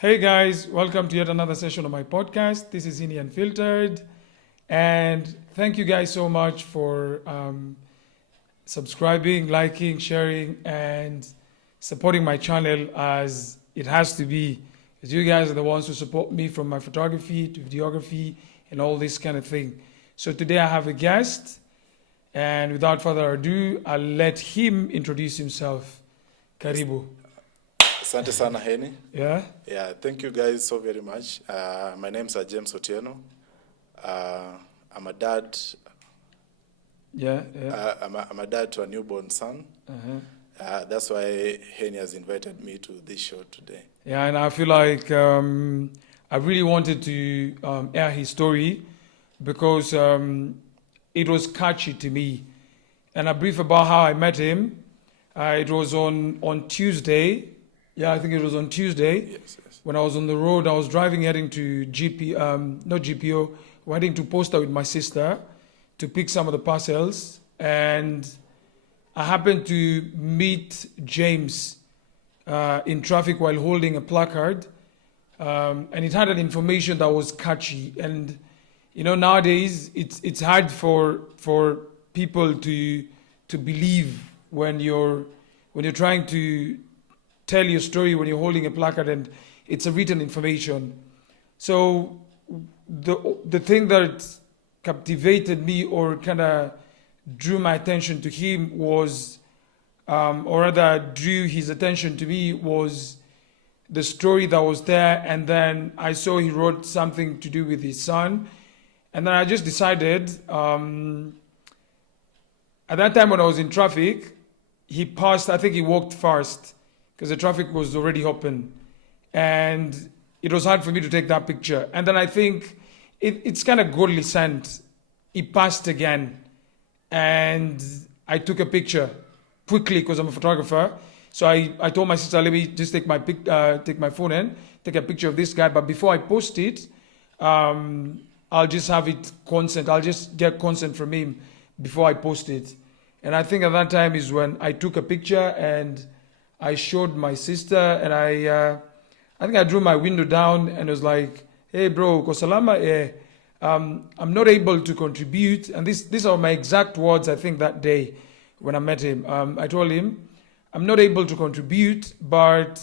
Hey guys, welcome to yet another session of my podcast. This is Ini Unfiltered, and thank you guys so much for subscribing, liking, sharing, and supporting my channel as it has to be. Because you guys are the ones who support me from my photography to videography and all this kind of thing. So today I have a guest, and without further ado, I'll let him introduce himself. Karibu. Asante sana Heni. Yeah? Yeah, thank you guys so very much. My name's James Otieno. I'm a dad. Yeah. I'm a dad to a newborn son. That's why Heni has invited me to this show today. Yeah, and I feel like I really wanted to air his story because it was catchy to me. And a brief about how I met him. It was on Tuesday. Yeah, I think it was on Tuesday. Yes. When I was on the road, I was driving heading to not GPO, heading to Posta with my sister to pick some of the parcels. And I happened to meet James in traffic while holding a placard. And it had an information that was catchy. And, you know, nowadays it's hard for people to believe when you're trying to tell your story when you're holding a placard and it's a written information. So the thing that captivated me or kind of drew my attention to him was, or rather drew his attention to me was the story that was there. And then I saw he wrote something to do with his son. And then I just decided, at that time when I was in traffic, he passed, I think he walked fast, because the traffic was already open. And it was hard for me to take that picture. And then I think it's kind of godly sent. He passed again. And I took a picture quickly because I'm a photographer. So I told my sister, let me just take my phone and take a picture of this guy. But before I post it, I'll just have it consent. I'll just get consent from him before I post it. And I think at that time is when I took a picture and I showed my sister, and I think I drew my window down and was like, "Hey, bro, kosalama, I'm not able to contribute." And these are my exact words. I think that day when I met him, I told him, "I'm not able to contribute, but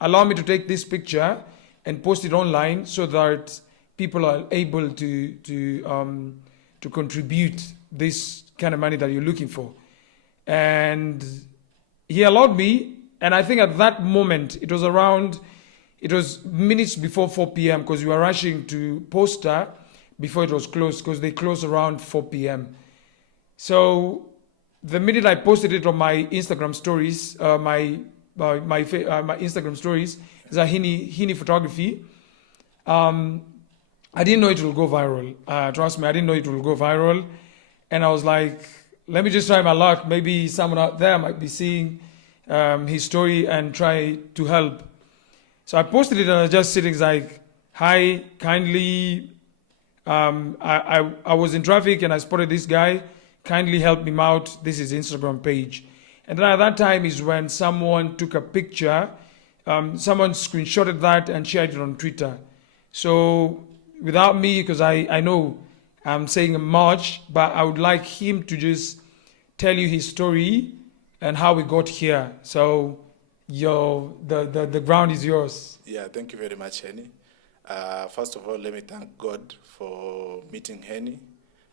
allow me to take this picture and post it online so that people are able to contribute this kind of money that you're looking for." And he allowed me, and I think at that moment, it was minutes before 4 p.m. because we were rushing to Posta before it was closed because they close around 4 p.m. So the minute I posted it on my Instagram stories, my Instagram stories, is a Hini photography. I didn't know it will go viral. Trust me, I didn't know it will go viral. And I was like, let me just try my luck. Maybe someone out there might be seeing his story and try to help. So I posted it and I was just sitting like, "Hi, kindly, I was in traffic and I spotted this guy. Kindly help him out. This is Instagram page." And then at that time is when someone took a picture, someone screenshotted that and shared it on Twitter. So without me, because I know I'm saying much, but I would like him to just tell you his story and how we got here. So, the ground is yours. Yeah, thank you very much, Heni. First of all, let me thank God for meeting Heni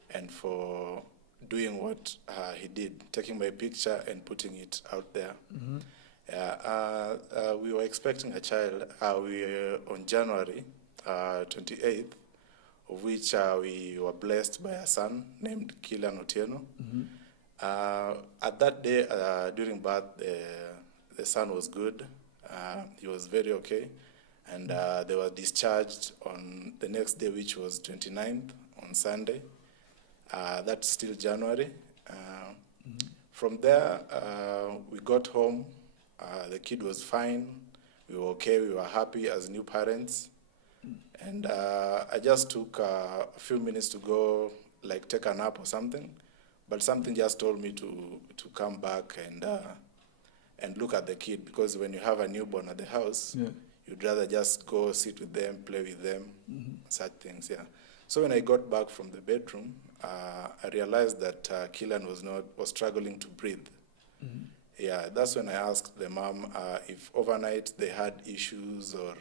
and for doing what he did, taking my picture and putting it out there. We were expecting a child. We were on January 28th, of which we were blessed by a son named James Otieno. At that day, during birth, the son was good. He was very okay. And they were discharged on the next day, which was 29th, on Sunday. That's still January. From there, we got home. The kid was fine. We were okay. We were happy as new parents. And I just took a few minutes to go, like, take a nap or something. But something just told me to come back and look at the kid, because when you have a newborn at the house, you'd rather just go sit with them, play with them, such things, yeah. So when I got back from the bedroom, I realized that Killian was struggling to breathe. Yeah, that's when I asked the mom if overnight they had issues or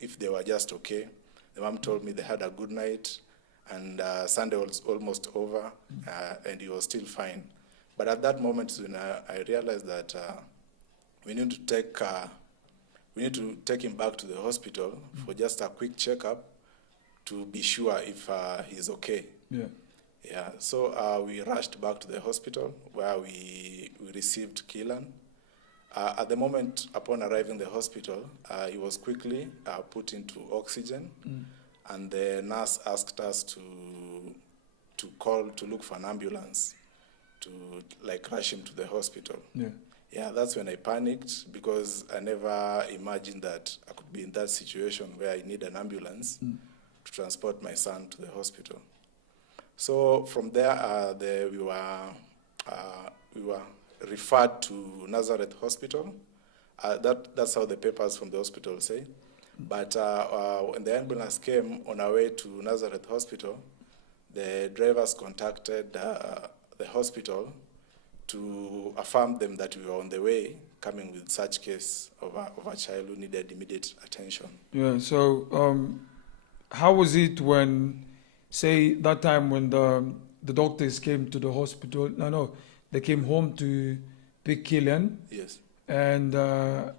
if they were just okay. The mom told me they had a good night, and Sunday was almost over, and he was still fine. But at that moment, when I realized that we need to take him back to the hospital for just a quick checkup to be sure if he's okay. Yeah. Yeah, so we rushed back to the hospital where we received Killian. At the moment, upon arriving at the hospital, he was quickly put into oxygen, and the nurse asked us to look for an ambulance to rush him to the hospital. Yeah. Yeah, that's when I panicked because I never imagined that I could be in that situation where I need an ambulance to transport my son to the hospital. So from there, we were referred to Nazareth Hospital. That's how the papers from the hospital say. But when the ambulance came on our way to Nazareth Hospital, the drivers contacted the hospital to affirm them that we were on the way, coming with such case of a child who needed immediate attention. Yeah. So, how was it when, say, that time when the doctors came to the hospital? No, they came home to pick Killian. Yes. And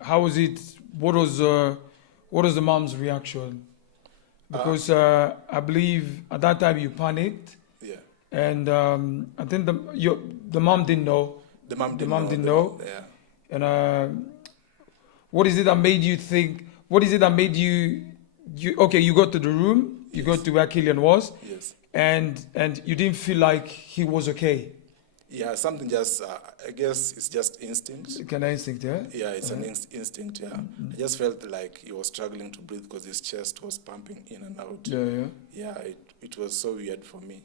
how was it? What was the mom's reaction? Because I believe at that time you panicked. Yeah. And I think the mom didn't know. The mom didn't know. Yeah. And what is it that made you think? What is it that made you? Okay, you got to the room. You got to where Killian was. Yes. And you didn't feel like he was okay. Yeah, something just, I guess it's just instinct. Kind of instinct, yeah? Yeah, it's an instinct, yeah. I just felt like he was struggling to breathe because his chest was pumping in and out. Yeah. Yeah, it was so weird for me.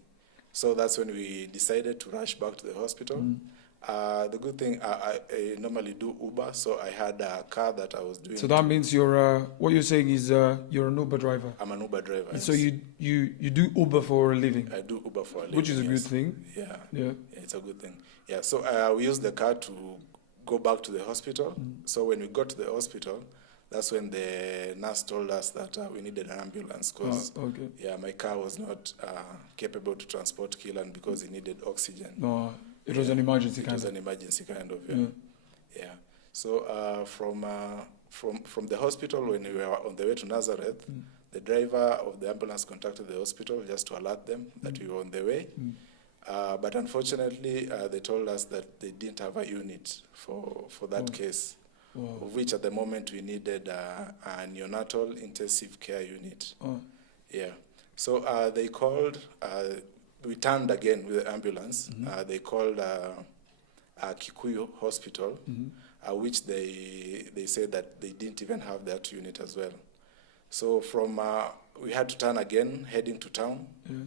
So that's when we decided to rush back to the hospital. The good thing, I normally do Uber, so I had a car that I was doing. So that means what you're saying is you're an Uber driver. I'm an Uber driver. And so yes. you do Uber for a living. I do Uber for a living. Which is a good yes. thing. Yeah, it's a good thing. Yeah, so we used the car to go back to the hospital. So when we got to the hospital, that's when the nurse told us that we needed an ambulance because my car was not capable to transport Killian because he needed oxygen. No, it was an emergency kind of. It was an emergency kind of, yeah. So from the hospital, when we were on the way to Nazareth, the driver of the ambulance contacted the hospital just to alert them that we were on the way. But unfortunately, they told us that they didn't have a unit for that case, of which at the moment we needed a neonatal intensive care unit. Yeah. So they called, we turned again with the ambulance. They called N.I.C.U hospital, which they said that they didn't even have that unit as well. So from we had to turn again, heading to town.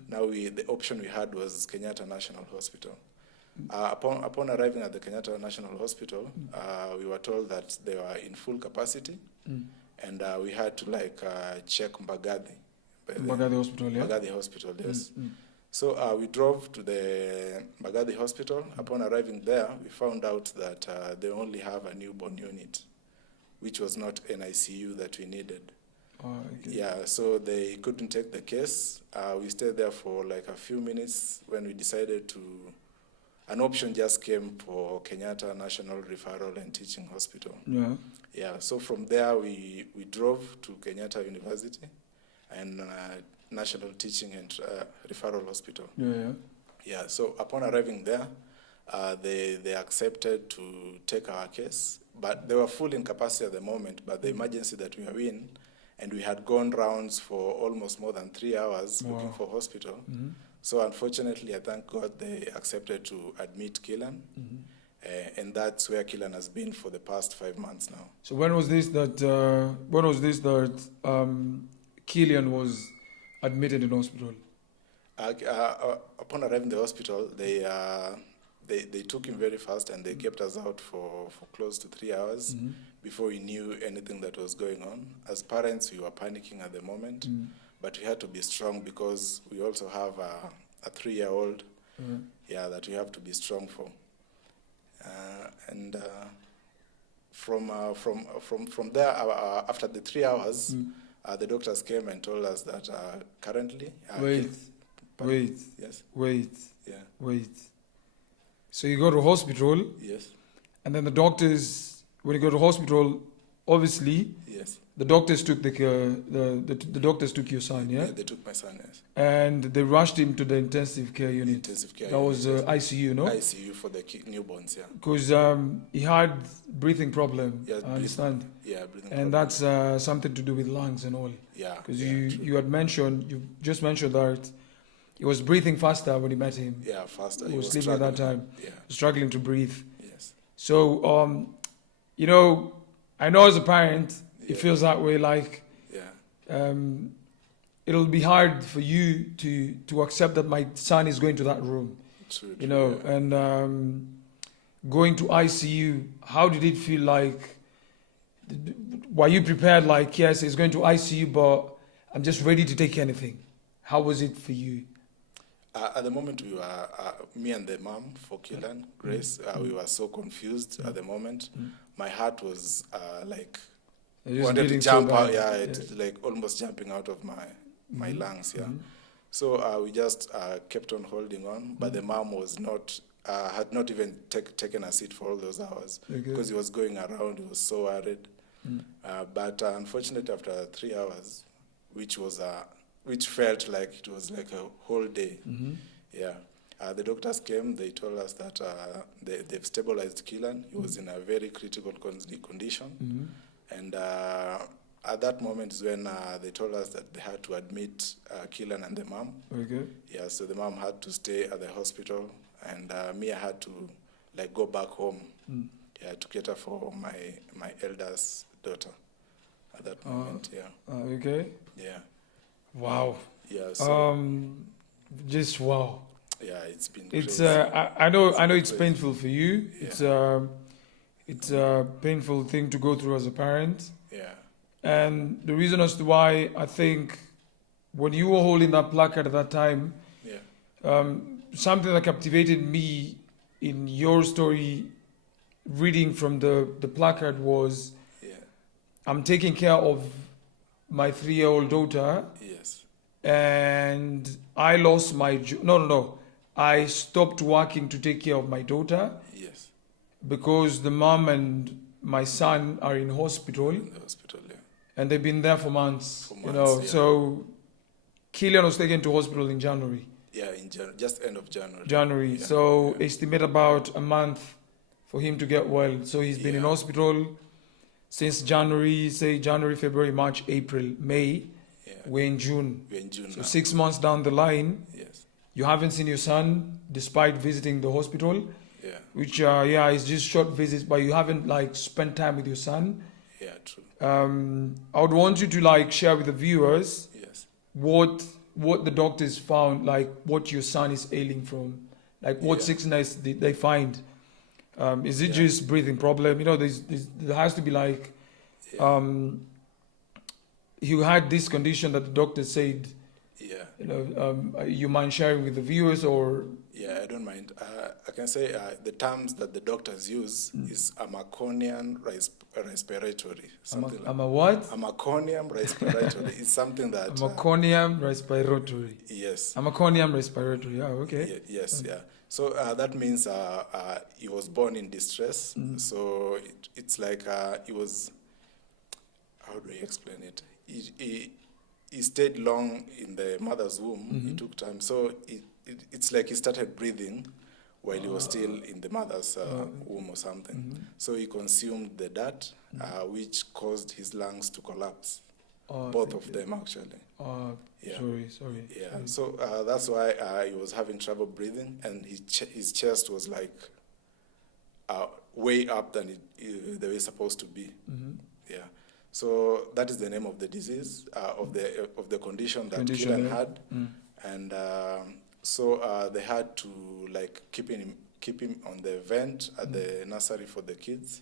Now the option we had was Kenyatta National Hospital. Upon arriving at the Kenyatta National Hospital, we were told that they were in full capacity, and we had to check Mbagathi. Mbagathi Hospital, yeah? Mbagathi Hospital, yes. So we drove to the Mbagathi Hospital. Upon arriving there, we found out that they only have a newborn unit, which was not N.I.C.U that we needed. Yeah, so they couldn't take the case. We stayed there for a few minutes when we decided an option just came for Kenyatta National Referral and Teaching Hospital. Yeah, so from there we drove to Kenyatta University and National Teaching and Referral Hospital. Yeah, so upon arriving there, they accepted to take our case, but they were full in capacity at the moment, but the emergency that we were in, and we had gone rounds for almost more than 3 hours looking for hospital. So unfortunately, I thank God they accepted to admit Killian, and that's where Killian has been for the past 5 months now. So when was this that Killian was admitted in hospital? Upon arriving in the hospital, they they took him very fast, and they kept us out for close to 3 hours before we knew anything that was going on. As parents, we were panicking at the moment, but we had to be strong because we also have a 3-year-old, that we have to be strong for. From there, after the 3 hours, the doctors came and told us that currently... Wait. Yes. Wait. Yeah. Wait. So you go to hospital. Yes. And then the doctors, when you go to hospital, obviously, yes, the doctors took the doctors took your son, yeah? Yeah, they took my son, yes. And they rushed him to the intensive care unit. Intensive care that unit, was yes. I.C.U, no? I.C.U for the newborns, yeah. Because he had breathing problem, Yeah, I understand. Yeah, breathing And problem. that's something to do with lungs and all. Yeah. Because yeah, you had mentioned, you just mentioned that he was breathing faster when you met him. Yeah, faster. He was sleeping at that time. Yeah. Struggling to breathe. Yes. So, I know as a parent, it feels that way, like, it'll be hard for you to accept that my son is going to that room. True, and going to I.C.U, how did it feel like? Were you prepared, like, yes, he's going to I.C.U, but I'm just ready to take anything? How was it for you? At the moment, we were, me and the mom for Killan, Grace, we were so confused at the moment. My heart was like, wanted to jump out, like almost jumping out of my lungs, So we just kept on holding on, but the mom was not, had not even taken a seat for all those hours because he was going around, he was so worried. But unfortunately, after 3 hours, which felt like it was like a whole day. The doctors came, they told us that they've stabilized Killan. He was in a very critical condition. And at that moment is when they told us that they had to admit Killan and the mom. So the mom had to stay at the hospital, and me, I had to like go back home to cater for my eldest daughter at that moment. Wow. Yeah. So, just wow. Yeah, it's been. It's crazy. I know it's crazy. painful for you. Yeah. It's a painful thing to go through as a parent. Yeah. And the reason as to why I think when you were holding that placard at that time, something that captivated me in your story, reading from the placard was, I'm taking care of my 3-year-old daughter. Yes. And I lost my I stopped working to take care of my daughter. Yes. Because the mom and my son are in hospital. In the hospital, and they've been there for months. Yeah. So Killian was taken to hospital in January. Yeah, in just end of January. Yeah. So estimate about a month for him to get well. So he's been in hospital since January, February, March, April, May. We're in June. So now. 6 months down the line, you haven't seen your son despite visiting the hospital. Which is just short visits, but you haven't like spent time with your son. Yeah, true. I would want you to like share with the viewers what the doctors found, like what your son is ailing from, like what sickness did they find. Is it just breathing problem? There has to be like, you had this condition that the doctor said. You mind sharing with the viewers or? Yeah, I don't mind. I can say the terms that the doctors use is a meconium respiratory. What? A meconium respiratory. It's something that... A meconium respiratory. Yes. A meconium respiratory, okay. Yes. So that means he was born in distress. So it's like he was... How do I explain it? He stayed long in the mother's womb. It took time. So it's like he started breathing while he was still in the mother's womb or something. So he consumed the dirt, which caused his lungs to collapse. Both of them, actually. Sorry. Yeah. So that's why he was having trouble breathing, and his chest was like way up than the way it's supposed to be. Yeah. So that is the name of the disease, of the condition that Killian had. And so they had to like keep him keep him on the vent at the nursery for the kids.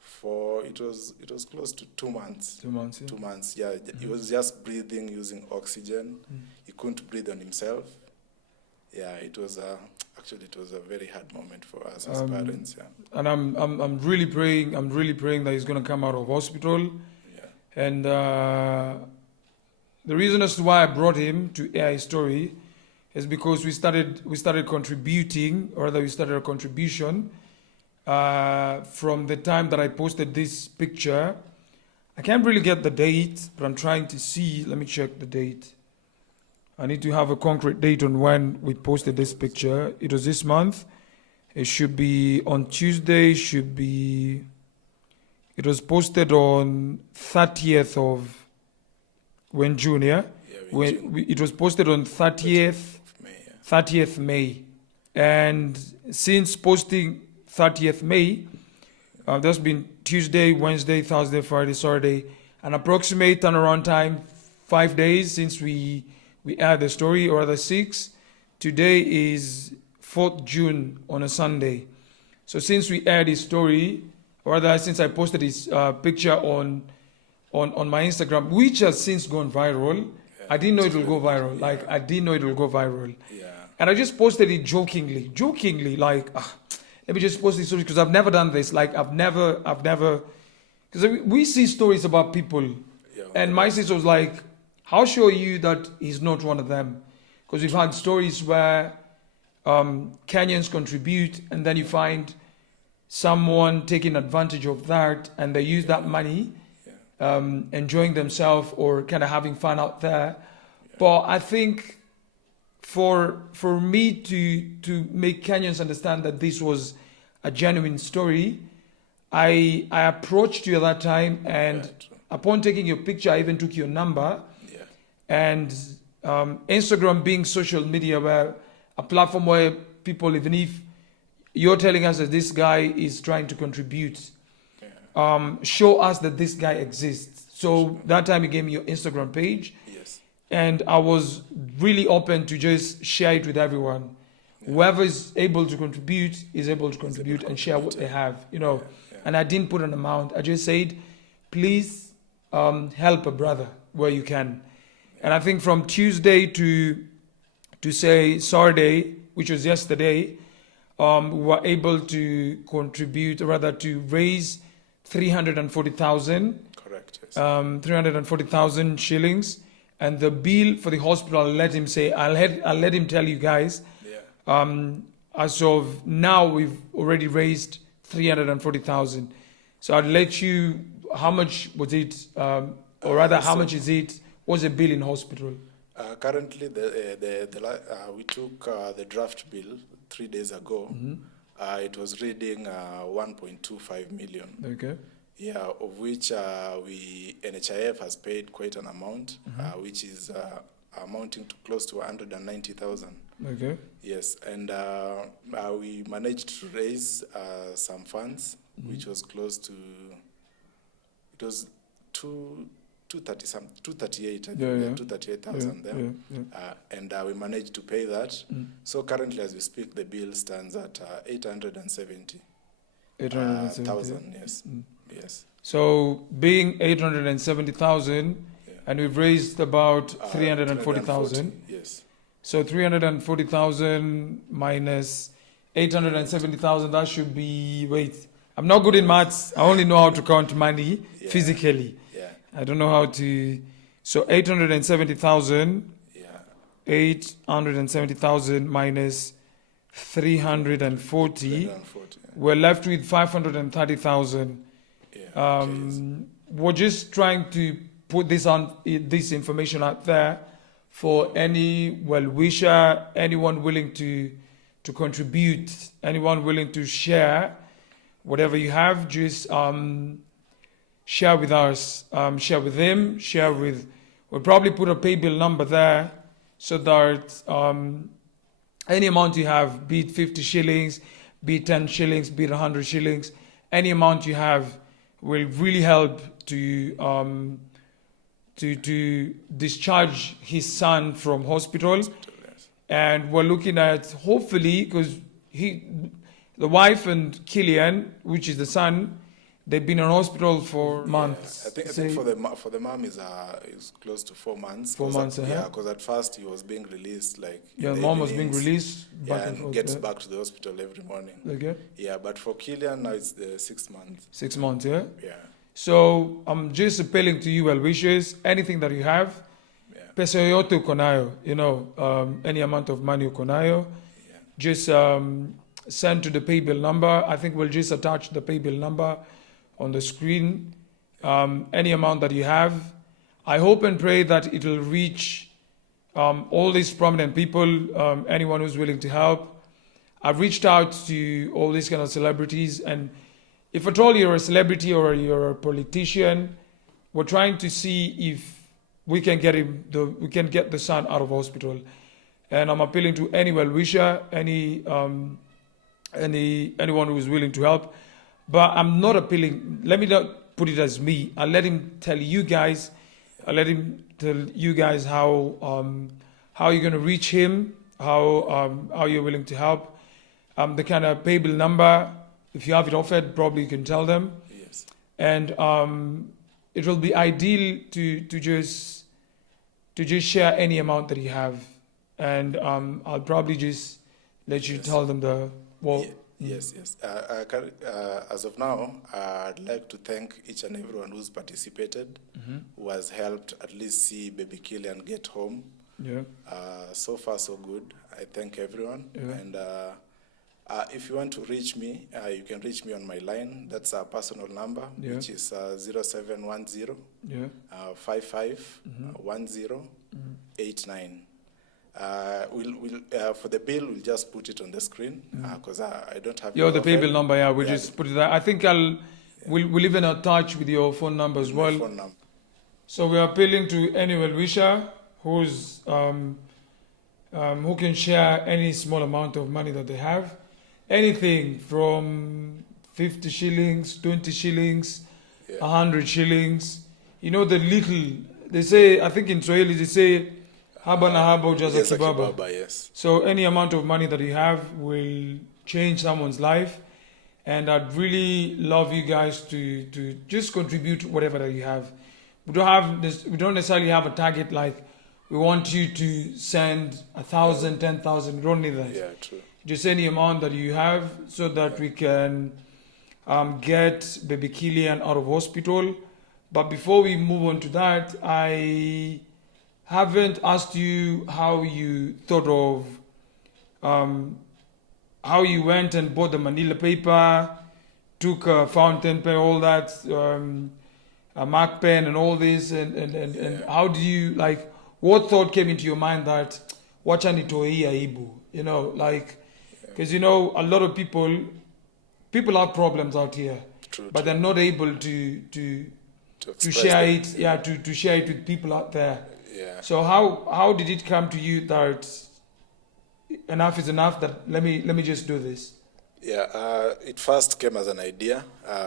For it was close to 2 months. 2 months. Yeah. 2 months. Yeah, he was just breathing using oxygen. He couldn't breathe on himself. Yeah, it was actually it was a very hard moment for us as parents. Yeah. And I'm really praying. I'm really praying that he's going to come out of hospital. Yeah. And the reason as to why I brought him to air his story is because we started contributing, or rather we started a contribution from the time that I posted this picture. I can't really get the date, but I'm trying to see. Let me check the date. I need to have a concrete date on when we posted this picture. It was this month. It should be on Tuesday. It was posted on 30th of June, yeah? It was posted on 30th May. And since posting 30th May, there's been Tuesday, Wednesday, Thursday, Friday, Saturday, an approximate turnaround time, 5 days since we aired the story, or rather 6. Today is 4th June on a Sunday. So since we aired his story, or rather since I posted his picture on my Instagram, which has since gone viral. Yeah, I didn't know it will go viral. Yeah. Like, I didn't know it will go viral. Yeah. And I just posted it jokingly, like, let me just post this story because I've never done this. Like, I've never, because we see stories about people. Yeah. And my sister was like, how sure are you that he's not one of them? Because we've had stories where Kenyans contribute and then you find someone taking advantage of that and they use that money enjoying themselves or kind of having fun out there. Yeah. But I think for me to make Kenyans understand that this was a genuine story, I approached you at that time, and upon taking your picture, I even took your number. Yeah. And Instagram being social media, where a platform where people, even if you're telling us that this guy is trying to contribute, show us that this guy exists. So that time you gave me your Instagram page. Yes. And I was really open to just share it with everyone. Yeah. Whoever is able to contribute is able to contribute and share what they have, you know. Yeah. And I didn't put an amount. I just said, please help a brother where you can. Yeah. And I think from Tuesday to say Saturday, which was yesterday, we were able to contribute, or rather to raise 340,000. Correct. Yes. 340,000 shillings, and the bill for the hospital, I'll let him say. I'll let him tell you guys. Yeah. As of now, we've already raised 340,000. So I'll let you. How much was it, or rather, how much is it? What's the bill in hospital? Currently, we took the draft bill 3 days ago. Mm-hmm. It was reading 1.25 million. Okay. Yeah, of which NHIF has paid quite an amount, which is amounting to close to 190,000. Okay. Yes, and we managed to raise some funds, which was close to, it was 238,000 there. And we managed to pay that. So currently, as we speak, the bill stands at 870,000. Yes. Yes. So being 870,000, and we've raised about 340,000. Yes. So 340,000 minus 870,000, that should be, wait, I'm not good in maths. I only know how to count money physically. Yeah. I don't know how to. So 870,000. Yeah. 870,000 minus 340. We're left with 530,000. Yeah. We're just trying to put this information out there for any well-wisher, anyone willing to contribute, anyone willing to share whatever you have. Just share with us, share with him, share with. We'll probably put a pay bill number there so that any amount you have, be it 50 shillings, be it 10 shillings, be it 100 shillings, any amount you have will really help to discharge his son from hospital. And we're looking at, hopefully, because the wife and Killian, which is the son, they've been in hospital for months. I think for the mom is close to 4 months. 4 months, Yeah, because at first he was being released like Yeah, in the mom was being evenings. released back Yeah, and forth. gets back to the hospital every morning. Okay. Yeah, but for Killian now it's the 6 months. 6 months, yeah? Yeah. So I'm just appealing to you, well wishers, anything that you have, Yeah. pesa yoyote uko nayo, any amount of money uko nayo, Yeah. just send to the pay bill number. I think we'll just attach the pay bill number on the screen. Any amount that you have. I hope and pray that it will reach all these prominent people, anyone who's willing to help. I've reached out to all these kind of celebrities, and if at all you're a celebrity or you're a politician, we're trying to see if we can get the son out of hospital. And I'm appealing to any well-wisher, anyone who is willing to help. But I'm not appealing. Let me not put it as me. I'll let him tell you guys. I'll let him tell you guys how you're going to reach him, how you're willing to help. The kind of pay bill number. If you have it offered, probably you can tell them. Yes. And it will be ideal to just share any amount that you have. And I'll probably just let you tell them the well. Yes. As of now, I'd like to thank each and everyone who's participated, who has helped at least see baby Killian get home. Yeah. So far, so good. I thank everyone. Yeah. And if you want to reach me, you can reach me on my line. That's our personal number, Yeah. which is 0710 Yeah. 55 1089. For the bill, we'll just put it on the screen because I don't have. The pay bill number. Yeah, we'll Yeah. just put it there. I think we'll even attach with your phone number as My well. phone number. So we're appealing to any well-wisher who's who can share any small amount of money that they have, anything from 50 shillings, 20 shillings, 100 shillings. The little they say. I think in Swahili they say, "Haba na haba ujaza Yes, kibaba." Akibaba, yes. So any amount of money that you have will change someone's life, and I'd really love you guys to just contribute whatever that you have. We don't necessarily have a target like we want you to send 1,000, 10,000. We don't need that. Yeah, true. Just any amount that you have so that we can get baby Killian out of hospital. But before we move on to that, I haven't asked you how you thought of how you went and bought the manila paper, took a fountain pen, all that, a mark pen and all this, and how do you, what thought came into your mind that wacha nitoe aibu, because a lot of people have problems out here, True, but they're not able to share it, to share it with people out there. Yeah. So how did it come to you that enough is enough, that let me just do this? Yeah, it first came as an idea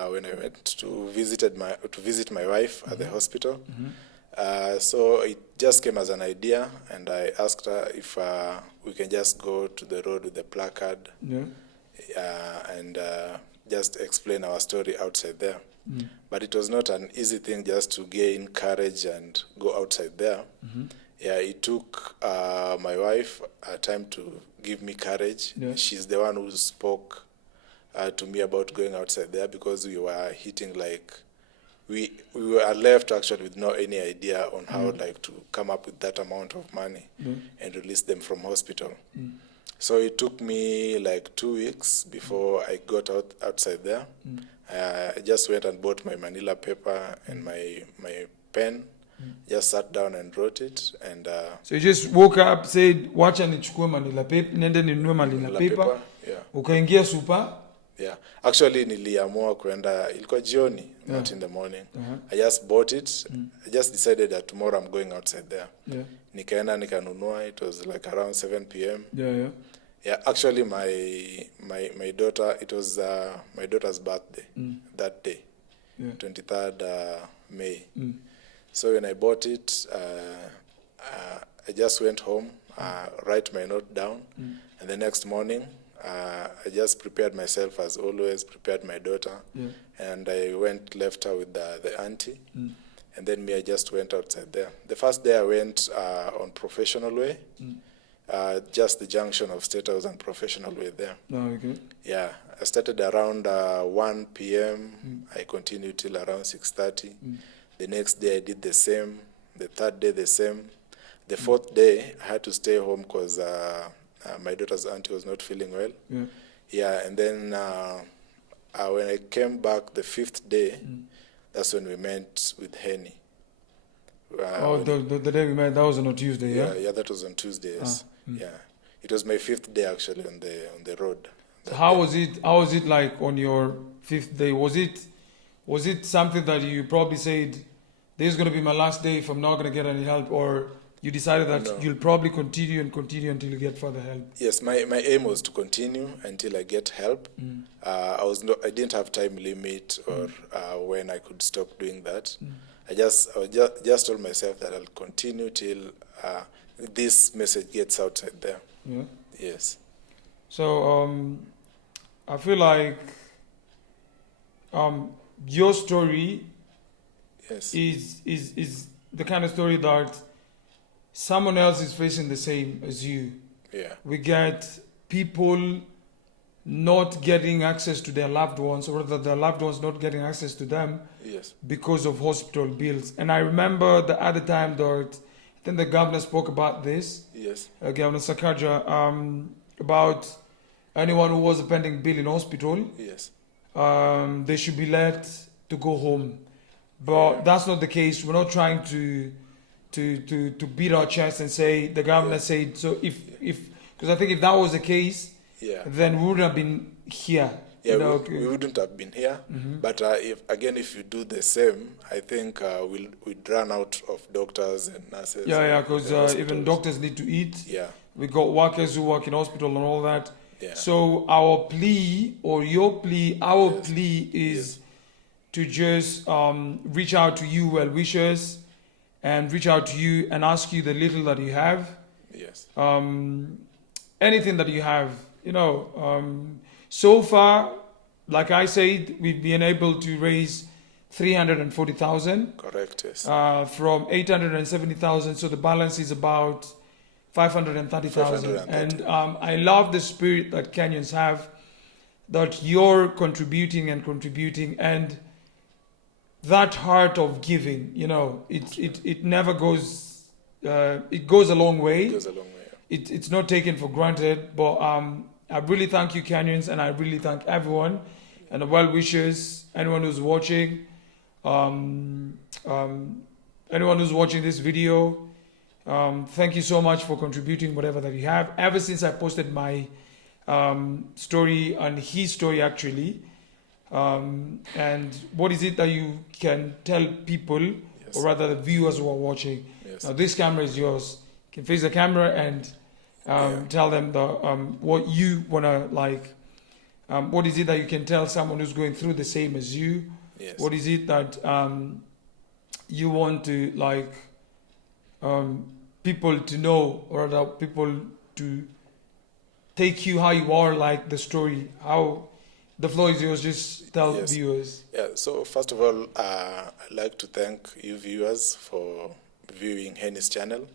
when I went to visit my wife at the hospital. So it just came as an idea, and I asked her if we can just go to the road with the placard and just explain our story outside there. But it was not an easy thing just to gain courage and go outside there. Yeah, it took my wife time to give me courage. Yeah. She's the one who spoke to me about going outside there, because we were hitting we were left actually with no any idea on how to come up with that amount of money and release them from hospital. So it took me 2 weeks before I got outside there. I just went and bought my manila paper and my pen, just sat down and wrote it. And so you just woke up, said wacha nichukue manila paper, nende ninunue manila paper, yeah. Ukaingia super. Yeah, actually niliamua kwenda, ilikuwa jioni, not in the morning. I just bought it. I just decided that tomorrow I'm going outside there. Yeah. Nikaenda nikanunua. It was around 7 p.m. Yeah. Yeah, actually my daughter, it was my daughter's birthday that day, 23rd May. So when I bought it, I just went home, write my note down, and the next morning I just prepared myself as always, prepared my daughter, and I left her with the auntie, and then I just went outside there. The first day I went on Professional Way, just the junction of State House and Professional Way there. Oh, okay. Yeah, I started around 1 p.m. I continued till around 6:30. The next day I did the same. The third day the same. The fourth day I had to stay home because my daughter's auntie was not feeling well. Yeah, and then when I came back the fifth day, that's when we met with Henny. The day we met, that was on a Tuesday, yeah? Yeah, that was on Tuesdays. Yeah, it was my fifth day actually on the road. So how was it? How was it like on your fifth day? Was it something that you probably said, "This is going to be my last day if I'm not going to get any help," or you decided that you'll probably continue until you get further help? Yes, my aim was to continue until I get help. I didn't have time limit or when I could stop doing that. I just told myself that I'll continue till this message gets outside there. Yeah. Yes. So I feel like your story is the kind of story that someone else is facing the same as you. Yeah. We get people not getting access to their loved ones, or rather their loved ones not getting access to them because of hospital bills. And I remember the other time that I think the governor spoke about this, Governor Sakaja, about anyone who was a pending bill in hospital, they should be let to go home. But that's not the case. We're not trying to beat our chest and say the governor said so. If because I think if that was the case, then we wouldn't have been here. Yeah, we wouldn't have been here. But if you do the same, I think we'd run out of doctors and nurses. Yeah, because even doctors need to eat. Yeah. We got workers who work in hospital and all that. Yeah. So our plea, or your plea, our plea is to just reach out to you well-wishers and reach out to you and ask you the little that you have. Yes. Anything that you have, so far, like I said, we've been able to raise 340,000. Correct, yes. From 870,000, so the balance is about 530,000. And I love the spirit that Kenyans have, that you're contributing, and that heart of giving, it never goes, it goes a long way. It goes a long way. It's not taken for granted, but I really thank you, Kenyans, and I really thank everyone and the well-wishers, anyone who's watching, anyone who's watching this video. Thank you so much for contributing whatever that you have. Ever since I posted my story and his story, actually, and what is it that you can tell people, or rather the viewers who are watching? Now, this camera is yours. You can face the camera and tell them what you want to what is it that you can tell someone who's going through the same as you? What is it that you want to people to know, or rather people to take you how you are, like the story? How the floor is yours. Just tell viewers. Yeah. So first of all, I'd like to thank you viewers for viewing Henny's channel.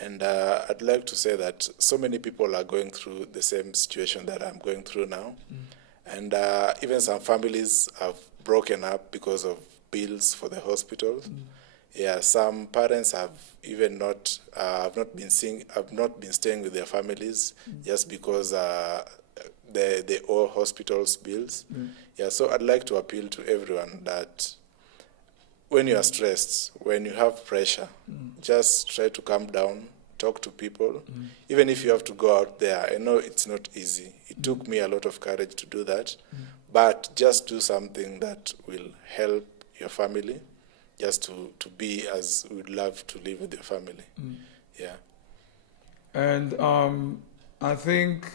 And I'd like to say that so many people are going through the same situation that I'm going through now. And even some families have broken up because of bills for the hospital. Yeah, some parents have even not been staying with their families just because they owe hospitals bills. Yeah, so I'd like to appeal to everyone that when you are stressed, when you have pressure, just try to calm down, talk to people. Even if you have to go out there, I know it's not easy. It took me a lot of courage to do that, but just do something that will help your family, just to be as we'd love to live with your family. Yeah. And I think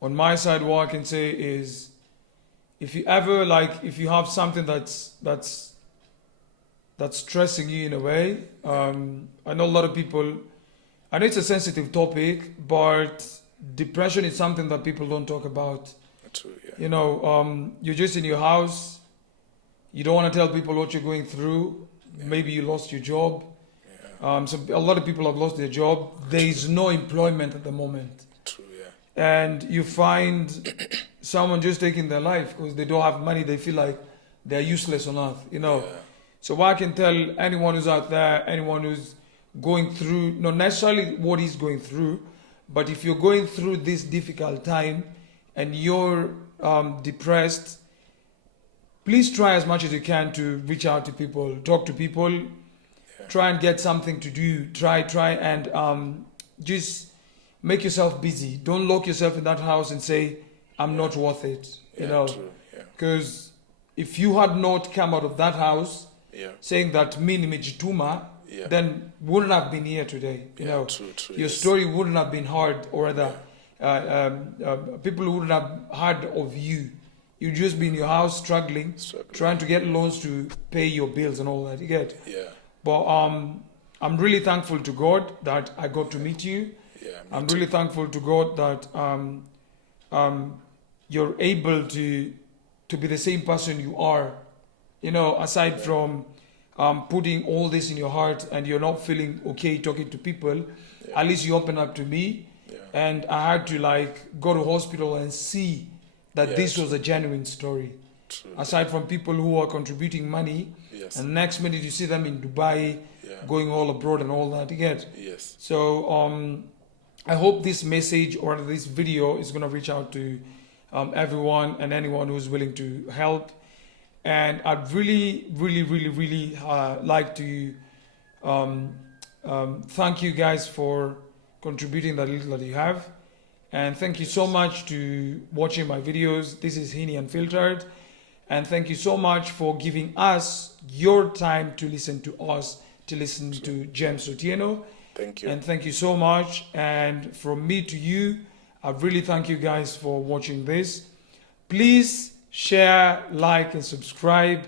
on my side, what I can say is, if you ever if you have something that's stressing you in a way, I know a lot of people, I know it's a sensitive topic, but depression is something that people don't talk about. True, yeah. You know, you're just in your house. You don't want to tell people what you're going through. Yeah. Maybe you lost your job. Yeah. So a lot of people have lost their job. There is no employment at the moment. True, yeah. And you find someone just taking their life because they don't have money. They feel like they're useless on earth, you know. Yeah. So what I can tell anyone who's out there, anyone who's going through, not necessarily what he's going through, but if you're going through this difficult time and you're depressed, please try as much as you can to reach out to people, talk to people, try and get something to do. Try and just make yourself busy. Don't lock yourself in that house and say, I'm not worth it, you know. True, yeah. Because if you had not come out of that house Yeah. saying that me nimejituma, Yeah. then wouldn't have been here today. You know, True, your yes. story wouldn't have been hard, or rather, people wouldn't have heard of you. You'd just be in your house struggling, trying to get loans to pay your bills and all that. You get. Yeah. But I'm really thankful to God that I got to meet you. Yeah. I'm really thankful to God that you're able to be the same person you are. You know, aside from putting all this in your heart and you're not feeling okay talking to people, at least you open up to me. Yeah. And I had to like go to hospital and see that this Yes. was a genuine story. True. Aside from people who are contributing money, Yes. and next minute you see them in Dubai, Yeah. going all abroad and all that. You get. Yes. So I hope this message or this video is going to reach out to everyone and anyone who's willing to help. And I'd really like to thank you guys for contributing that little that you have. And thank you so much to watching my videos. This is Hini Unfiltered. And thank you so much for giving us your time to listen to us, to listen to James Otieno. Thank you. And thank you so much. And from me to you, I really thank you guys for watching this. Please share, like, and subscribe.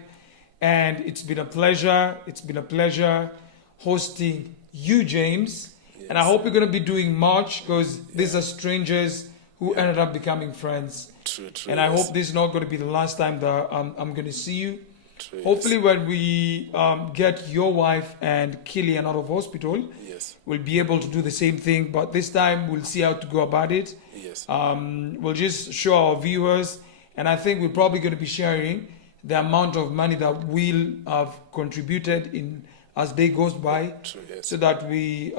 And it's been a pleasure. It's been a pleasure hosting you, James. And I hope you're going to be doing much because these are strangers who ended up becoming friends. True, true. And I hope this is not going to be the last time that I'm going to see you. True, Hopefully when we get your wife and Killian out of hospital, yes. we'll be able to do the same thing. But this time we'll see how to go about it. Yes. We'll just show our viewers. And I think we're probably going to be sharing the amount of money that we'll have contributed in as day goes by. True, yes. So that we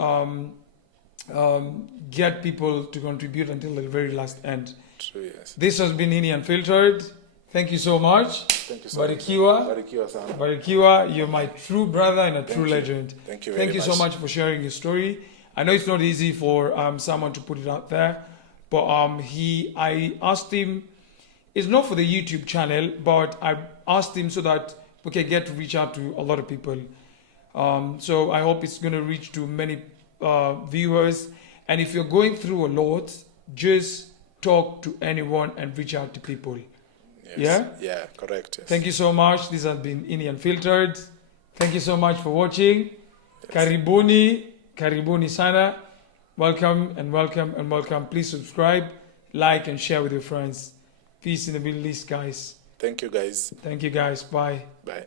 get people to contribute until the very last end. True, yes. This has been Hini Unfiltered. Thank you so much. Thank you so much. Barikiwa. Barikiwa sana. Barikiwa, you're my true brother and a true you. legend. Thank you very Thank you so much for sharing your story. I know it's not easy for someone to put it out there, but I asked him, it's not for the YouTube channel, but I asked him so that we can get to reach out to a lot of people. So I hope it's going to reach to many viewers. And if you're going through a lot, just talk to anyone and reach out to people. Yes. Yeah? Yeah, correct. Yes. Thank you so much. This has been Hini Unfiltered. Thank you so much for watching. Yes. Karibuni sana. Welcome and welcome and welcome. Please subscribe, like, and share with your friends. Peace in the Middle East, guys. Thank you, guys. Thank you, guys. Bye. Bye.